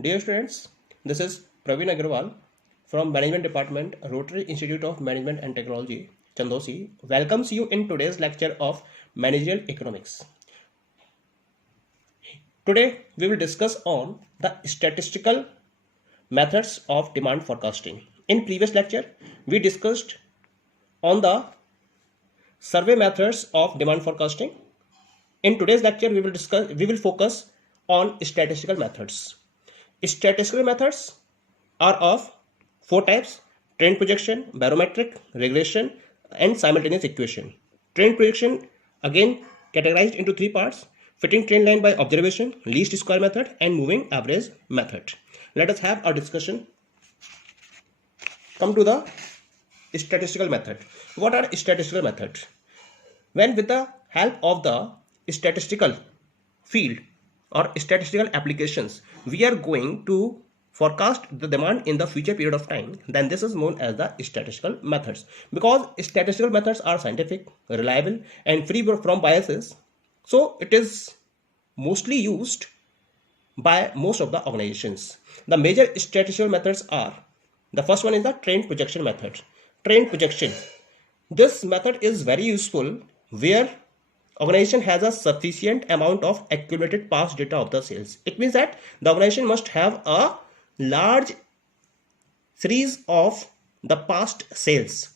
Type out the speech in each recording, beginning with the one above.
Dear students, this is Praveen Agarwal from Management Department, Rotary Institute of Management and Technology, Chandosi, welcomes you in today's lecture of Managerial Economics. Today, we will discuss on the statistical methods of demand forecasting. In previous lecture, we discussed on the survey methods of demand forecasting. In today's lecture, we will focus on statistical methods. Statistical methods are of four types: trend projection, barometric, regression, and simultaneous equation. Trend projection again categorized into three parts: fitting trend line by observation, least square method, and moving average method. Let us have a discussion. Come to the statistical method. What are statistical methods? When with the help of the statistical field or statistical applications, we are going to forecast the demand in the future period of time, then this is known as the statistical methods. Because statistical methods are scientific, reliable, and free from biases, so it is mostly used by most of the organizations. The major statistical methods are: the first one is the trend projection method. Trend projection. This method is very useful where organization has a sufficient amount of accumulated past data of the sales. It means that the organization must have a large series of the past sales.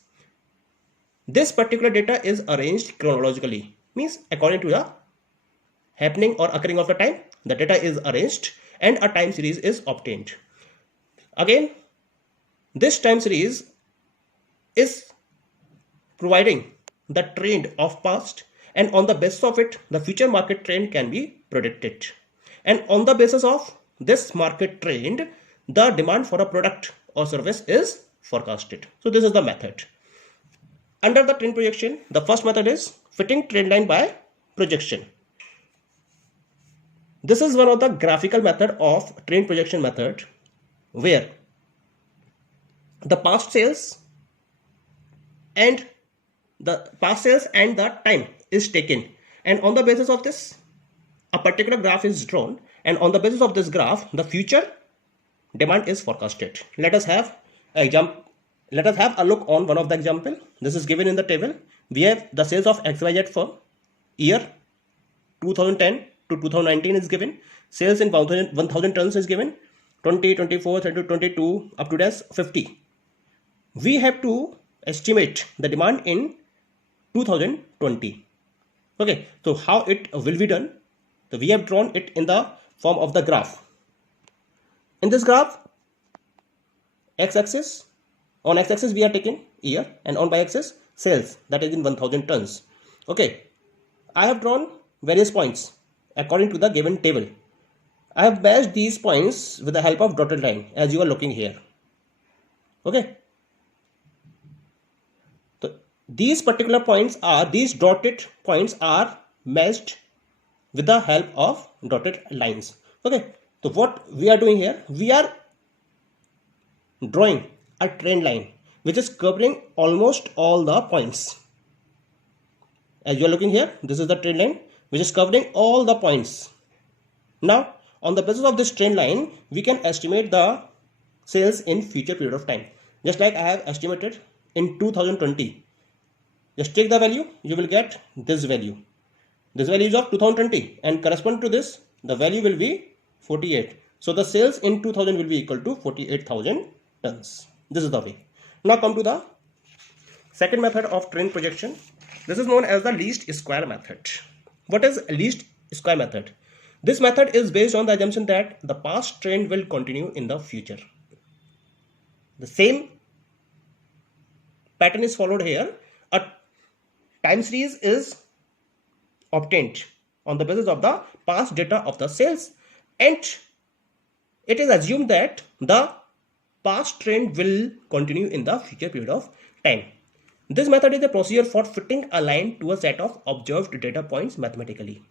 This particular data is arranged chronologically, means according to the happening or occurring of the time, the data is arranged and a time series is obtained. Again, this time series is providing the trend of past, and on the basis of it the future market trend can be predicted, and on the basis of this market trend the demand for a product or service is forecasted. So this is the method. Under the trend projection, the first method is fitting trend line by projection. This is one of the graphical method of trend projection method where the past sales and the time is taken, and on the basis of this a particular graph is drawn, and on the basis of this graph the future demand is forecasted. Let us have a look on one of the example. This is given in the table. We have the sales of XYZ firm, year 2010 to 2019 is given, sales in 1000 tons is given, 20, 24, 30, 22 up to dash 50. We have to estimate the demand in 2020. Okay, so how it will be done? So we have drawn it in the form of the graph. In this graph, x-axis, on x-axis we are taking year, and on y-axis sales, that is in 1000 tons. Okay, I have drawn various points according to the given table. I have matched these points with the help of dotted line as you are looking here. Okay, so these dotted points are matched with the help of dotted lines. Okay, so what we are doing here, we are drawing a trend line which is covering almost all the points. As you are looking here, this is the trend line which is covering all the points. Now, on the basis of this trend line, we can estimate the sales in future period of time. Just like I have estimated in 2020. Just take the value, you will get this value. This value is of 2020, and corresponding to this, the value will be 48. So the sales in 2000 will be equal to 48,000 tons. This is the way. Now come to the second method of trend projection. This is known as the least square method. What is least square method? This method is based on the assumption that the past trend will continue in the future. The same pattern is followed here. A time series is obtained on the basis of the past data of the sales, and it is assumed that the past trend will continue in the future period of time. This method is a procedure for fitting a line to a set of observed data points mathematically.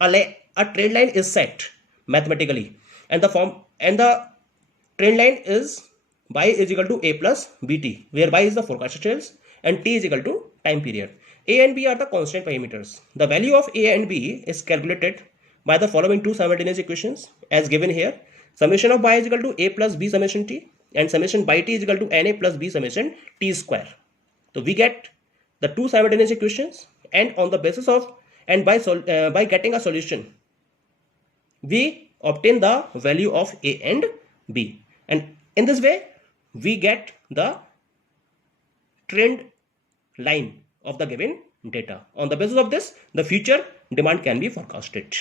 A trend line is set mathematically, and the trend line is y is equal to a plus bt, where y is the forecasted sales and t is equal to time period. A and b are the constant parameters. The value of a and b is calculated by the following two simultaneous equations as given here. summation of y is equal to a plus b summation t, and summation by t is equal to na plus b summation t square. So we get the two simultaneous equations, and on the basis of and by getting a solution, we obtain the value of a and b, and in this way we get the trend line of the given data. On the basis of this, the future demand can be forecasted.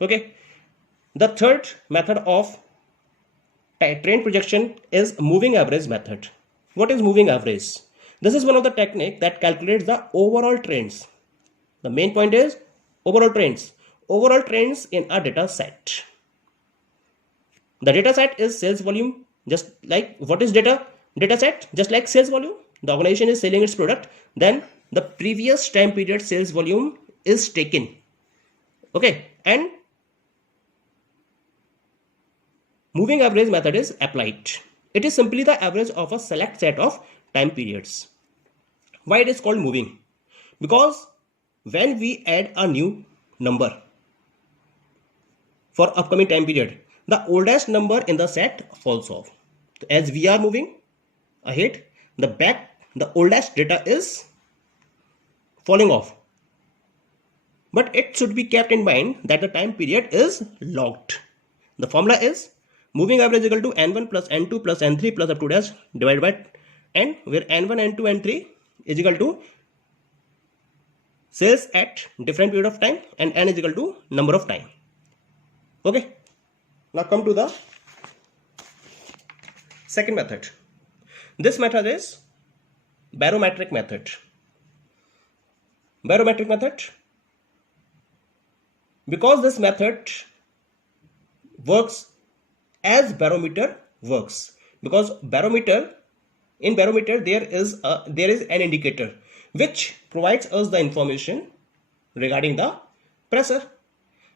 Okay. The third method of trend projection is moving average method. What is moving average? This is one of the technique that calculates the overall trends. The main point is overall trends. Overall trends in a data set. The data set is sales volume. Just like what is data set? Just like sales volume. The organization is selling its product. Then the previous time period sales volume is taken. Okay. And moving average method is applied. It is simply the average of a select set of time periods. Why it is called moving? Because when we add a new number for upcoming time period, the oldest number in the set falls off. As we are moving ahead, the oldest data is falling off. But it should be kept in mind that the time period is logged. The formula is moving average equal to n1 plus n2 plus n3 plus up to dash divided by n, where n1, n2, n3 is equal to sales at different period of time, and n is equal to number of time. Okay. Now come to the second method. This method is barometric method. Barometric method, because this method works as barometer works, because in barometer there is an indicator which provides us the information regarding the pressure.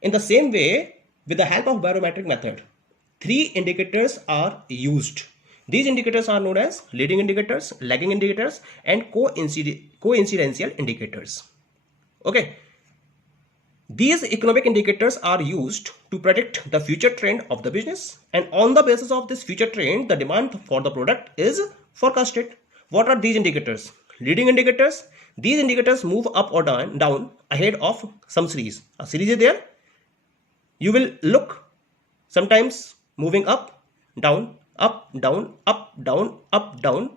In the same way, with the help of barometric method, three indicators are used. These indicators are known as leading indicators, lagging indicators, and coincidental indicators. Okay. These economic indicators are used to predict the future trend of the business, and on the basis of this future trend, the demand for the product is forecasted. What are these indicators? Leading indicators. These indicators move up or down ahead of some series. A series is there. You will look sometimes moving up, down, up, down, up, down, up, down.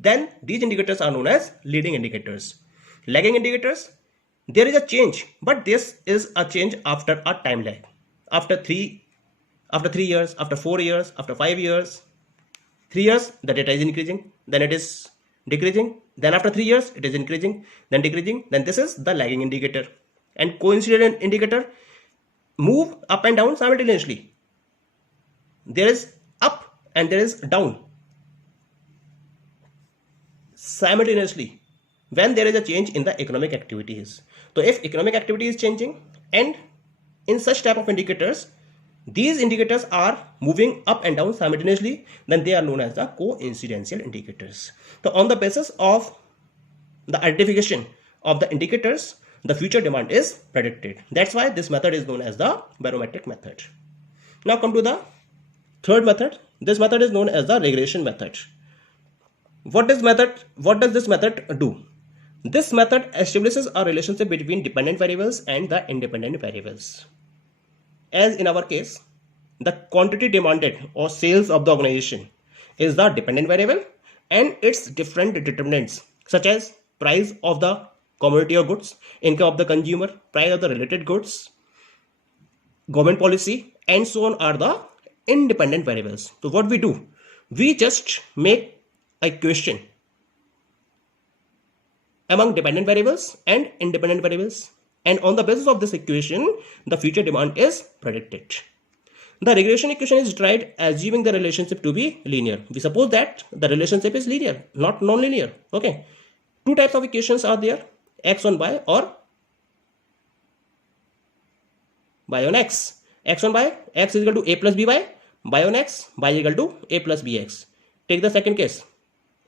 Then these indicators are known as leading indicators. Lagging indicators. There is a change, but this is a change after a time lag. After 3 years, after 4 years, after 5 years, 3 years, the data is increasing, then it is decreasing, then after 3 years, it is increasing, then decreasing, then this is the lagging indicator. And coincident indicator move up and down simultaneously. There is up and there is down simultaneously when there is a change in the economic activities. So if economic activity is changing, and in such type of indicators, these indicators are moving up and down simultaneously, then they are known as the coincidental indicators. So on the basis of the identification of the indicators, the future demand is predicted. That's why this method is known as the barometric method. Now come to the third method. This method is known as the regression method. What does this method do? This method establishes a relationship between dependent variables and the independent variables. As in our case, the quantity demanded or sales of the organization is the dependent variable, and its different determinants such as price of the commodity or goods, income of the consumer, price of the related goods, government policy, and so on are the independent variables. So what we do, we just make a equation among dependent variables and independent variables, and on the basis of this equation, the future demand is predicted. The regression equation is tried assuming the relationship to be linear. We suppose that the relationship is linear, not non-linear. Okay. Two types of equations are there, x on y or y on x. X on y, x is equal to a plus by, y on x, y is equal to a plus bx. Take the second case.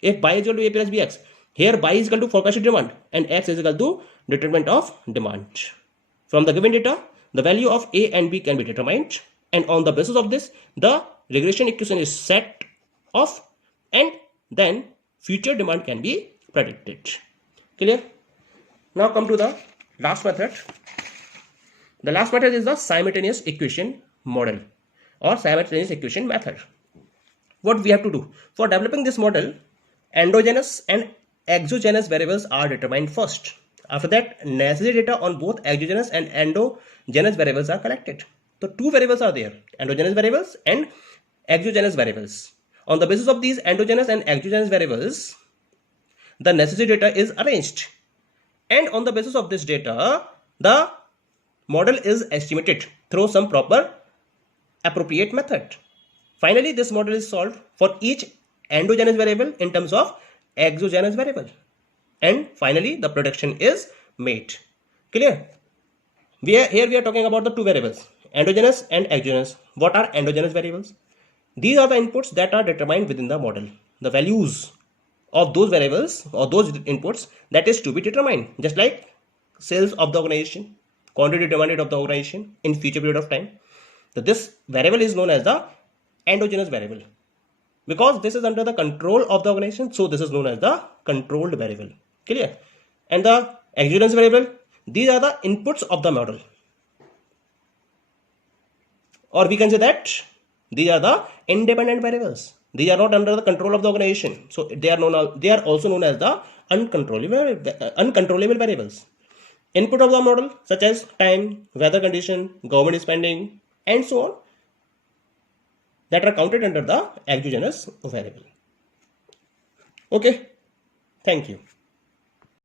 If y is equal to a plus bx, here y is equal to forecasted demand and x is equal to determinant of demand. From the given data, the value of a and b can be determined. and on the basis of this, the regression equation is set off, and then future demand can be predicted. Clear? Now come to the last method. The last method is the simultaneous equation model or simultaneous equation method. What we have to do for developing this model, endogenous and exogenous variables are determined first. After that, necessary data on both exogenous and endogenous variables are collected. So two variables are there, endogenous variables and exogenous variables. On the basis of these endogenous and exogenous variables, the necessary data is arranged, and on the basis of this data, the model is estimated through some proper appropriate method. Finally, this model is solved for each endogenous variable in terms of exogenous variable, and finally the prediction is made. Clear? Here we are talking about the two variables, endogenous and exogenous. What are endogenous variables? These are the inputs that are determined within the model. The values of those variables or those inputs that is to be determined, just like sales of the organization, quantity demanded of the organization in future period of time. So this variable is known as the endogenous variable because this is under the control of the organization, so this is known as the controlled variable. Clear? And the exogenous variable, these are the inputs of the model, or we can say that these are the independent variables. These are not under the control of the organization, so they are also known as the uncontrollable variables. Input of the model such as time, weather condition, government spending, and so on, that are counted under the exogenous variable. Okay, thank you.